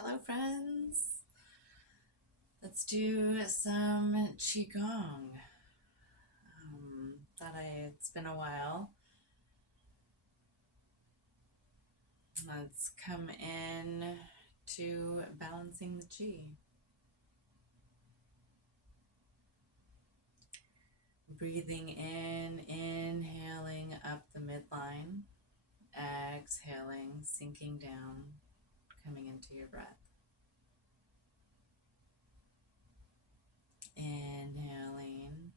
Hello, friends. Let's do some Qigong. It's been a while. Let's come in to balancing the Qi. Breathing in, inhaling up the midline, exhaling, sinking down, coming into your breath. Inhaling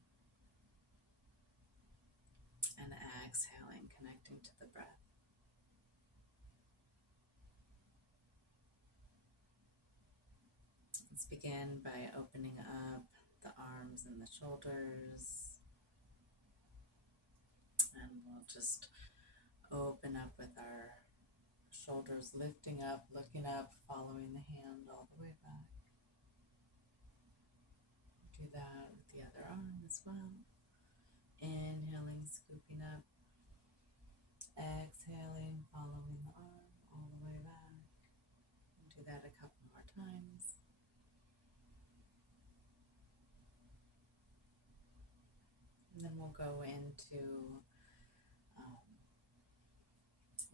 and exhaling, connecting to the breath. Let's begin by opening up the arms and the shoulders. And we'll just open up with our shoulders lifting up, looking up, following the hand all the way back. Do that with the other arm as well. Inhaling, scooping up. Exhaling, following the arm all the way back. Do that a couple more times. And then we'll go into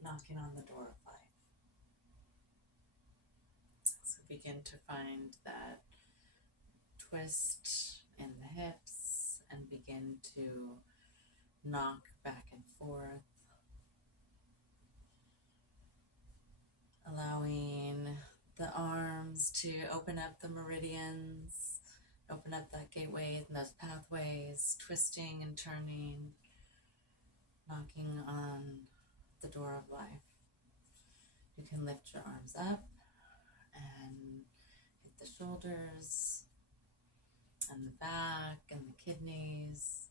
knocking on the door of life. So begin to find that twist in the hips and begin to knock back and forth, allowing the arms to open up the meridians, open up that gateway and those pathways, twisting and turning, knocking on the door of life. You can lift your arms up and hit the shoulders and the back and the kidneys.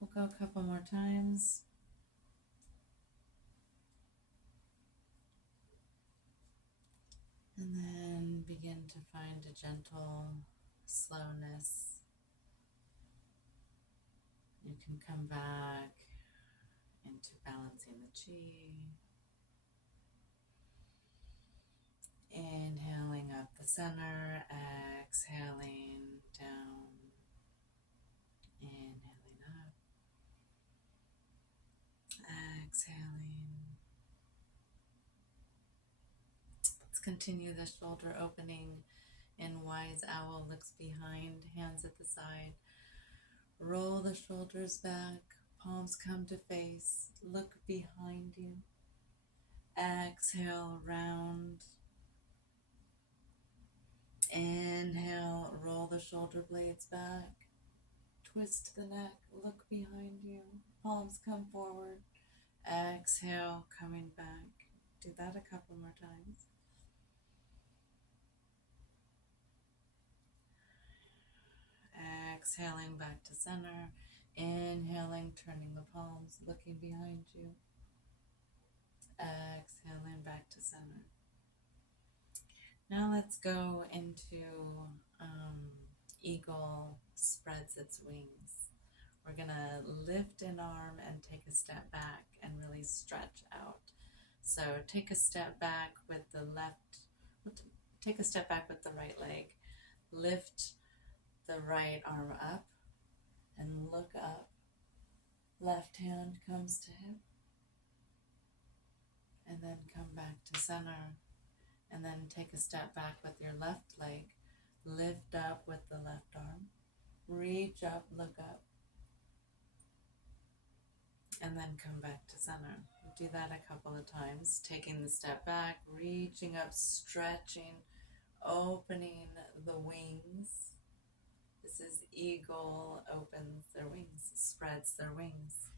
We'll go a couple more times. And then begin to find a gentle slowness. You can come back into balancing the Qi. Inhaling up the center, exhaling down, inhaling up, exhaling. Let's continue the shoulder opening in wise owl, looks behind, hands at the side. Roll the shoulders back, palms come to face, look behind you. Exhale, round. Inhale, roll the shoulder blades back, twist the neck, look behind you, palms come forward. Exhale, coming back. Do that a couple more times. Exhaling back to center. Inhaling, turning the palms, looking behind you. Exhaling back to center. Now let's go into eagle spreads its wings. We're gonna lift an arm and take a step back and really stretch out. So take a step back with the right leg. Lift the right arm up and look up. Left hand comes to hip. And then come back to center. And then take a step back with your left leg. Lift up with the left arm. Reach up, look up. And then come back to center. Do that a couple of times. Taking the step back, reaching up, stretching, opening the wings. This is eagle opens their wings, spreads their wings.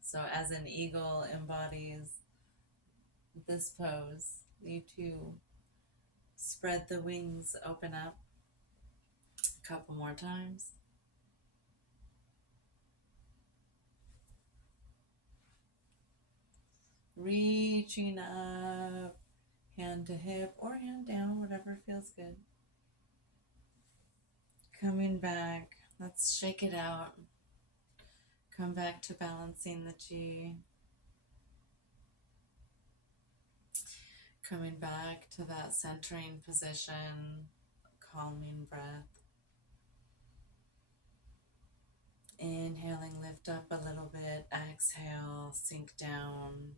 So as an eagle embodies this pose, you too spread the wings, open up. A couple more times. Reaching up, hand to hip or hand down, whatever feels good. Coming back, let's shake it out. Come back to balancing the Qi. Coming back to that centering position, calming breath. Inhaling, lift up a little bit. Exhale, sink down.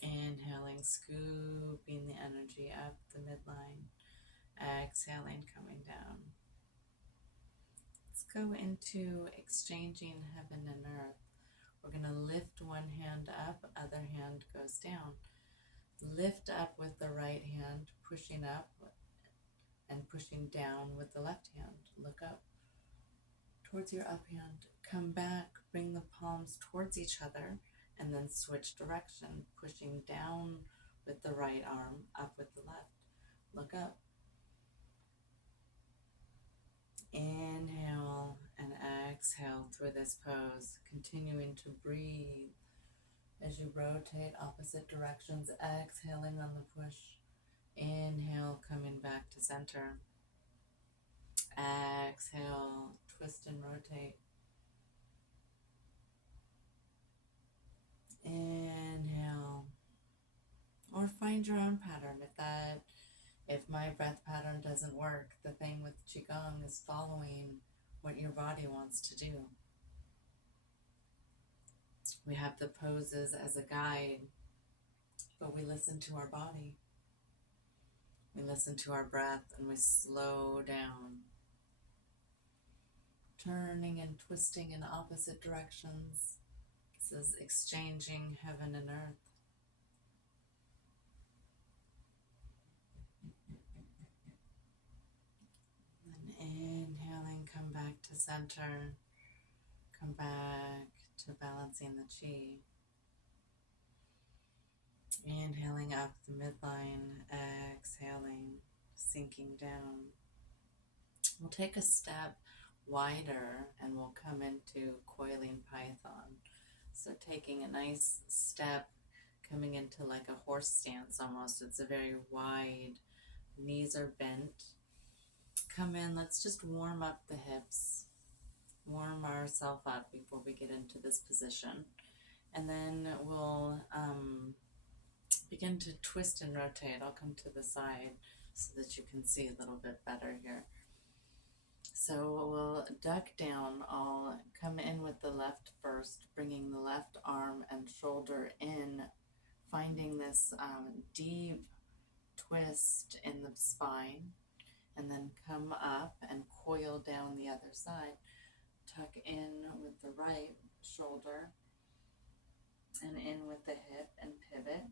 Inhaling, scooping the energy up the midline. Exhaling, coming down. Let's go into exchanging heaven and earth. We're going to lift one hand up, other hand goes down. Lift up with the right hand, pushing up and pushing down with the left hand. Look up towards your up hand. Come back, bring the palms towards each other, and then switch direction, pushing down with the right arm, up with the left. Look up. Inhale and exhale through this pose, continuing to breathe as you rotate opposite directions, exhaling on the push. Inhale, coming back to center. Exhale, twist and rotate. Inhale, or find your own pattern. If my breath pattern doesn't work, the thing with Qigong is following what your body wants to do. We have the poses as a guide, but we listen to our body. We listen to our breath and we slow down, turning and twisting in opposite directions. This is exchanging heaven and earth. And inhaling, come back to center. Come back to balancing the chi. Inhaling up the midline, exhaling, sinking down. We'll take a step wider and we'll come into coiling python. So taking a nice step, coming into like a horse stance almost. It's a very wide, knees are bent. Come in, let's just warm up the hips. Warm ourselves up before we get into this position. And then we'll begin to twist and rotate. I'll come to the side so that you can see a little bit better here. So we'll duck down. I'll come in with the left first, bringing the left arm and shoulder in, finding this deep twist in the spine, and then come up and coil down the other side. Tuck in with the right shoulder and in with the hip and pivot,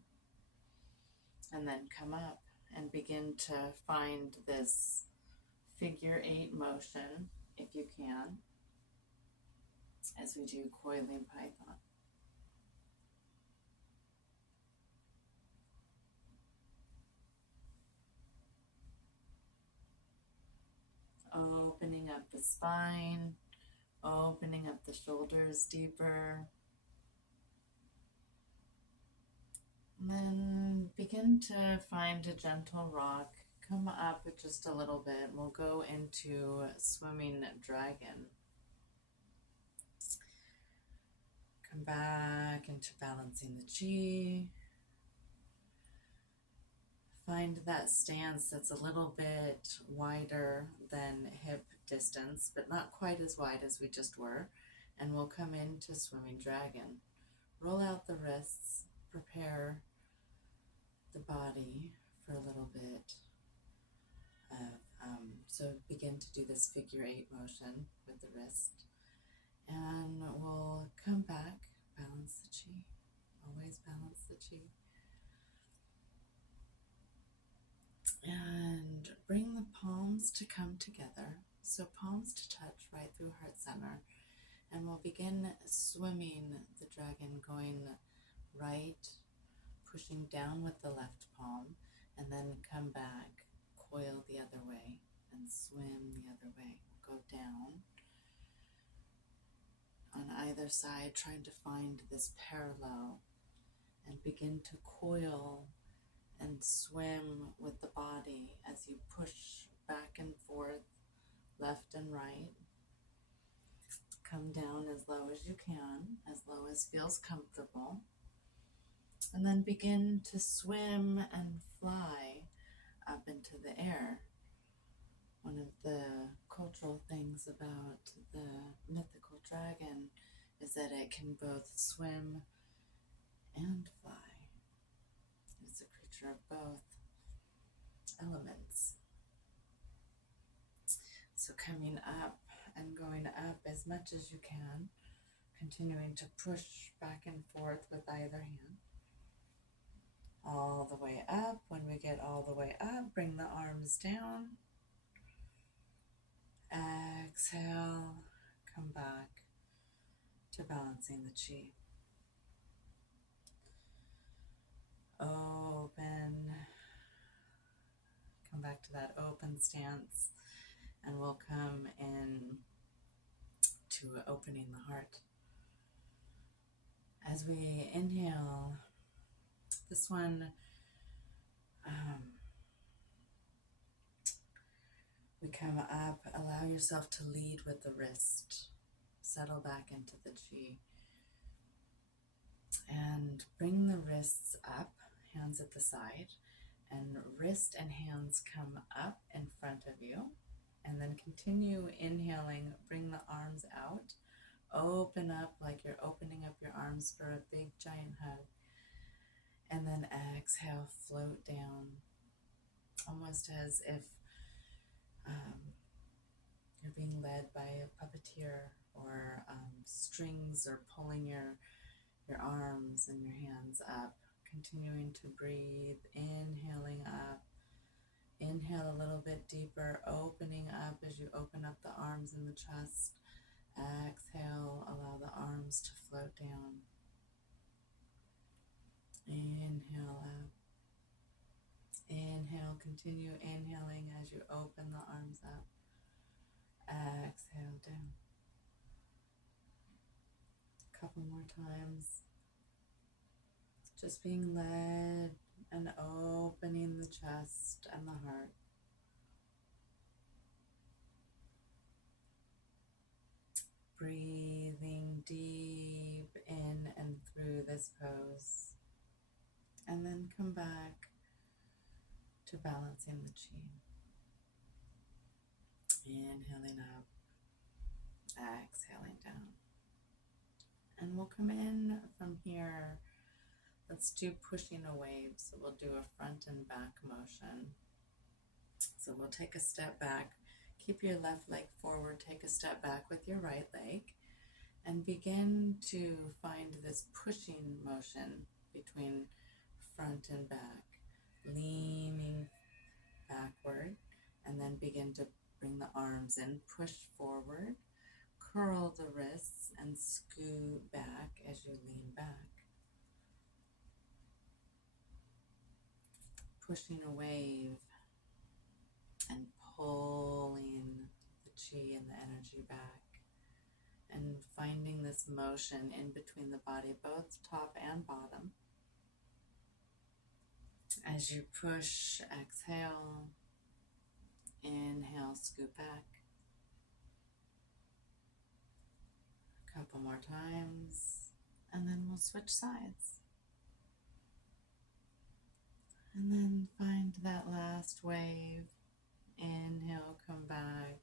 and then come up and begin to find this figure 8 motion, if you can, as we do coiling python. Opening up the spine, opening up the shoulders deeper. And then begin to find a gentle rock. Come up with just a little bit. We'll go into swimming dragon. Come back into balancing the chi. Find that stance that's a little bit wider than hip distance, but not quite as wide as we just were. And we'll come into swimming dragon. Roll out the wrists. Prepare the body for a little bit of, so begin to do this figure 8 motion with the wrist. And we'll come back, balance the chi. Always balance the chi. And bring the palms to come together. So palms to touch right through heart center. And we'll begin swimming the dragon, going right, pushing down with the left palm, and then come back, coil the other way, and swim the other way. Go down on either side, trying to find this parallel, and begin to coil and swim with the body as you push back and forth, left and right. Come down as low as you can, as low as feels comfortable. And then begin to swim and fly up into the air. One of the cultural things about the mythical dragon is that it can both swim and fly. It's a creature of both elements. So coming up and going up as much as you can, continuing to push back and forth with either hand. All the way up. When we get all the way up, bring the arms down. Exhale, come back to balancing the chi. Open, come back to that open stance, and we'll come in to opening the heart. As we inhale, this one, we come up, allow yourself to lead with the wrist. Settle back into the chi. And bring the wrists up, hands at the side, and wrist and hands come up in front of you. And then continue inhaling, bring the arms out, open up like you're opening up your arms for a big giant hug. And then exhale, float down, almost as if you're being led by a puppeteer, or strings are pulling your arms and your hands up. Continuing to breathe, inhaling up. Inhale a little bit deeper, opening up as you open up the arms and the chest. Exhale, allow the arms to float down. Inhale up. Inhale, continue inhaling as you open the arms up. Exhale down. A couple more times. Just being led and opening the chest and the heart. Breathing deep in and through this pose. And then come back to balancing the chi. Inhaling up, exhaling down. And we'll come in from here. Let's do pushing a wave. So we'll do a front and back motion. So we'll take a step back. Keep your left leg forward. Take a step back with your right leg. And begin to find this pushing motion between front and back. Leaning backward. And then begin to bring the arms in. Push forward. Curl the wrists and scoot back as you lean back. Pushing a wave and pulling the chi and the energy back, and finding this motion in between the body, both top and bottom. As you push, exhale, inhale, scoot back. A couple more times, and then we'll switch sides. And then find that last wave. Inhale, come back.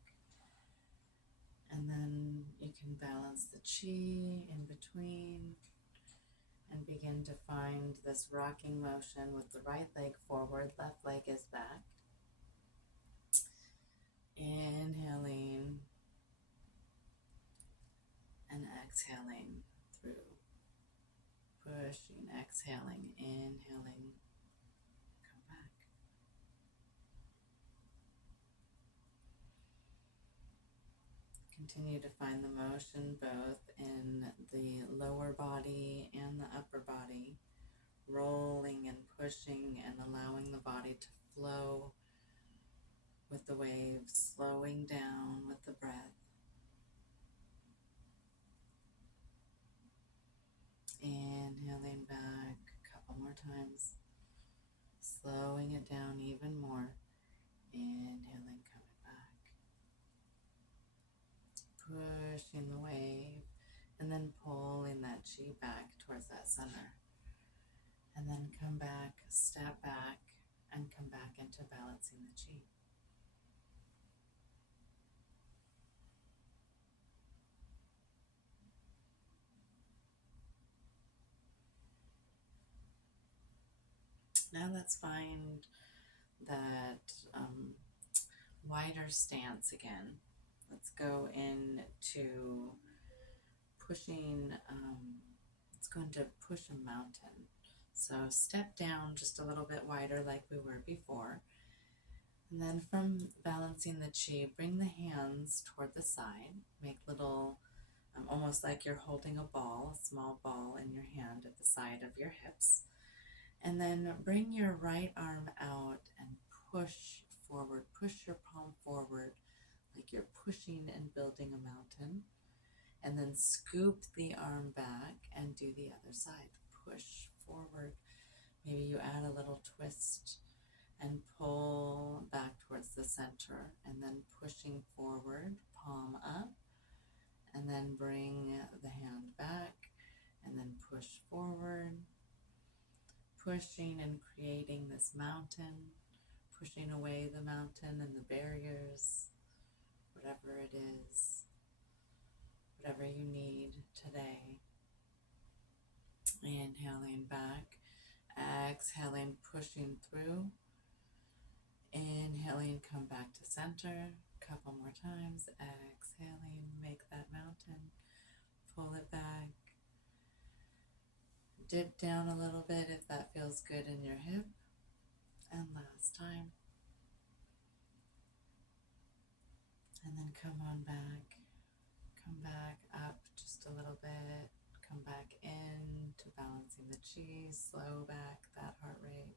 And then you can balance the chi in between and begin to find this rocking motion with the right leg forward, left leg is back. Inhaling and exhaling through. Pushing, exhaling, inhaling. Continue to find the motion both in the lower body and the upper body, rolling and pushing and allowing the body to flow with the waves, slowing down with the breath. Inhaling back a couple more times, slowing it down even more. Inhaling, coming back. Pushing the wave and then pulling that chi back towards that center. And come back, step back, and come back into balancing the chi. Now let's find that wider stance again. Let's go into pushing, let's go into push a mountain. So step down just a little bit wider like we were before. And then from balancing the chi, bring the hands toward the side. Make little, almost like you're holding a ball, a small ball in your hand at the side of your hips. And then bring your right arm out and push forward. Push your palm forward like you're pushing and building a mountain. And then scoop the arm back and do the other side. Push forward. Maybe you add a little twist and pull back towards the center. And then pushing forward, palm up. And then bring the hand back. And then push forward. Pushing and creating this mountain, pushing away the mountain and the barriers, whatever it is, whatever you need today. Inhaling back, exhaling, pushing through. Inhaling, come back to center, couple more times. Exhaling, make that mountain, pull it back. Dip down a little bit if that feels good in your hip. And last time. And then come on back. Come back up just a little bit. Come back in to balancing the chi. Slow back that heart rate.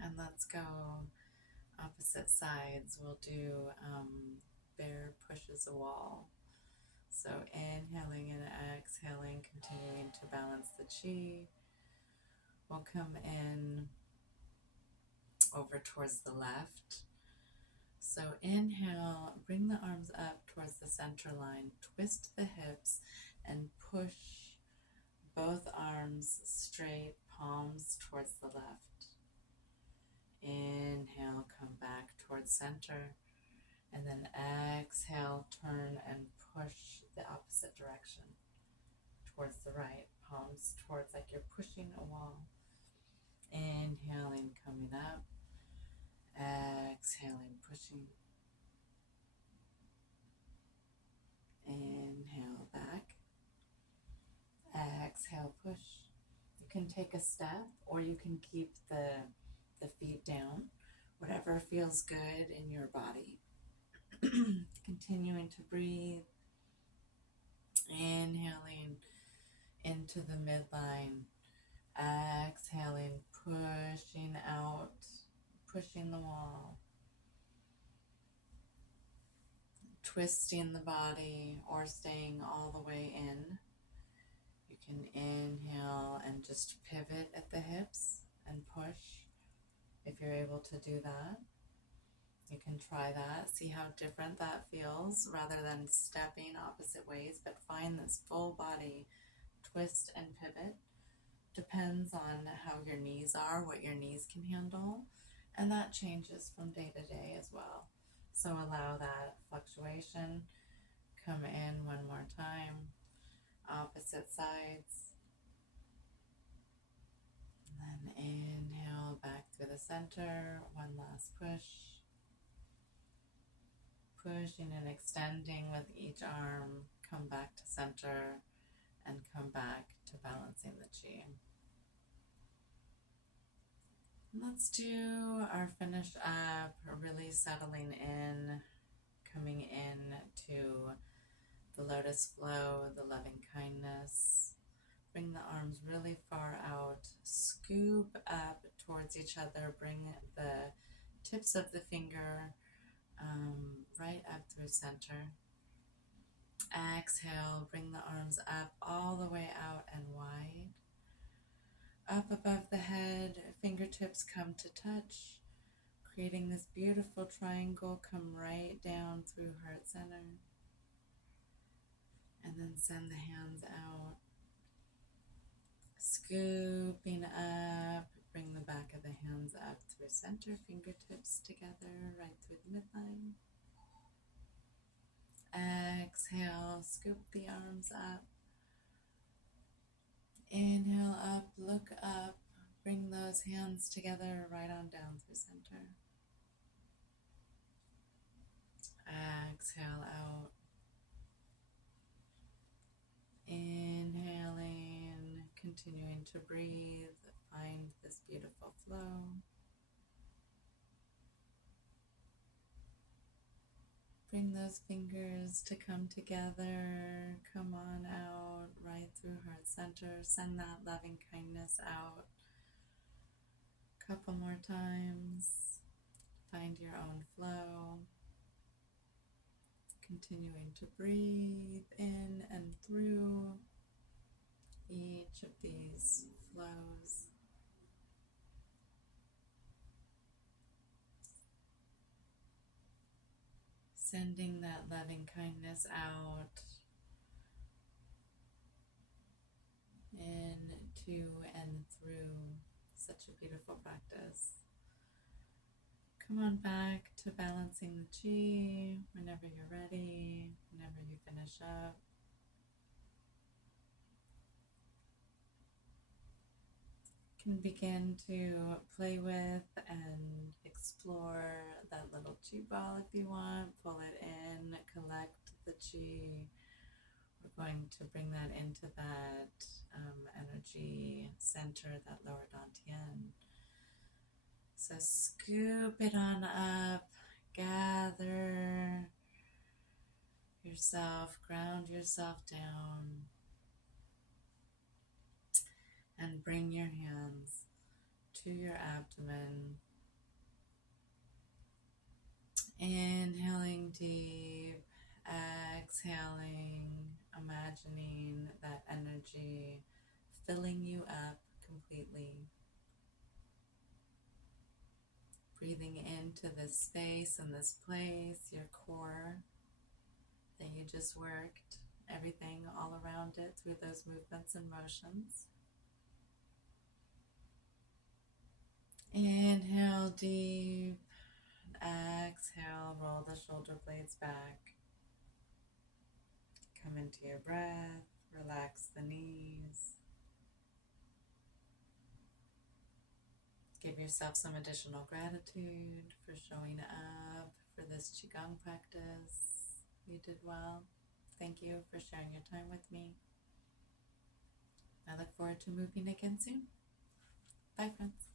And let's go opposite sides. We'll do bear pushes a wall. So inhaling and exhaling, continuing to balance the chi. We'll come in over towards the left. So inhale, bring the arms up towards the center line, twist the hips and push both arms straight, palms towards the left. Inhale, come back towards center. And then exhale, turn and push the opposite direction towards the right. Palms towards like you're pushing a wall. Inhaling, coming up. Exhaling, pushing. Inhale, back. Exhale, push. You can take a step or you can keep the feet down, whatever feels good in your body. Continuing to breathe. Inhaling into the midline. Exhaling, pushing out, pushing the wall. Twisting the body or staying all the way in. You can inhale and just pivot at the hips and push if you're able to do that. You can try that, see how different that feels rather than stepping opposite ways, but find this full body twist and pivot. Depends on how your knees are, what your knees can handle, and that changes from day to day as well. So allow that fluctuation. Come in one more time, opposite sides. And then inhale back to the center, one last push. Pushing and extending with each arm, come back to center and come back to balancing the chi. Let's do our finish up, really settling in, coming in to the lotus flow, the loving kindness. Bring the arms really far out, scoop up towards each other, bring the tips of the finger right up through center. Exhale, bring the arms up all the way out and wide. Up above the head, fingertips come to touch, creating this beautiful triangle. Come right down through heart center. And then send the hands out, scooping up. Bring the back of the hands up through center, fingertips together, right through the midline. Exhale, scoop the arms up. Inhale up, look up. Bring those hands together, right on down through center. Exhale out. Inhaling, continuing to breathe. Find this beautiful flow. Bring those fingers to come together. Come on out, right through heart center. Send that loving kindness out. Couple more times. Find your own flow. Continuing to breathe in and through each of these flows. Sending that loving kindness out in, to, and through. Such a beautiful practice. Come on back to balancing the chi whenever you're ready, whenever you finish up. You can begin to play with and explore that little chi ball if you want. Pull it in, collect the chi. We're going to bring that into that energy center, that lower dantian. So scoop it on up, gather yourself, ground yourself down, and bring your hands to your abdomen. Inhaling deep, exhaling, imagining that energy filling you up completely. Breathing into this space and this place, your core that you just worked, everything all around it through those movements and motions. Inhale deep, exhale, roll the shoulder blades back. Come into your breath, relax the knees. Give yourself some additional gratitude for showing up for this Qigong practice. You did well. Thank you for sharing your time with me. I look forward to moving again soon. Bye, friends.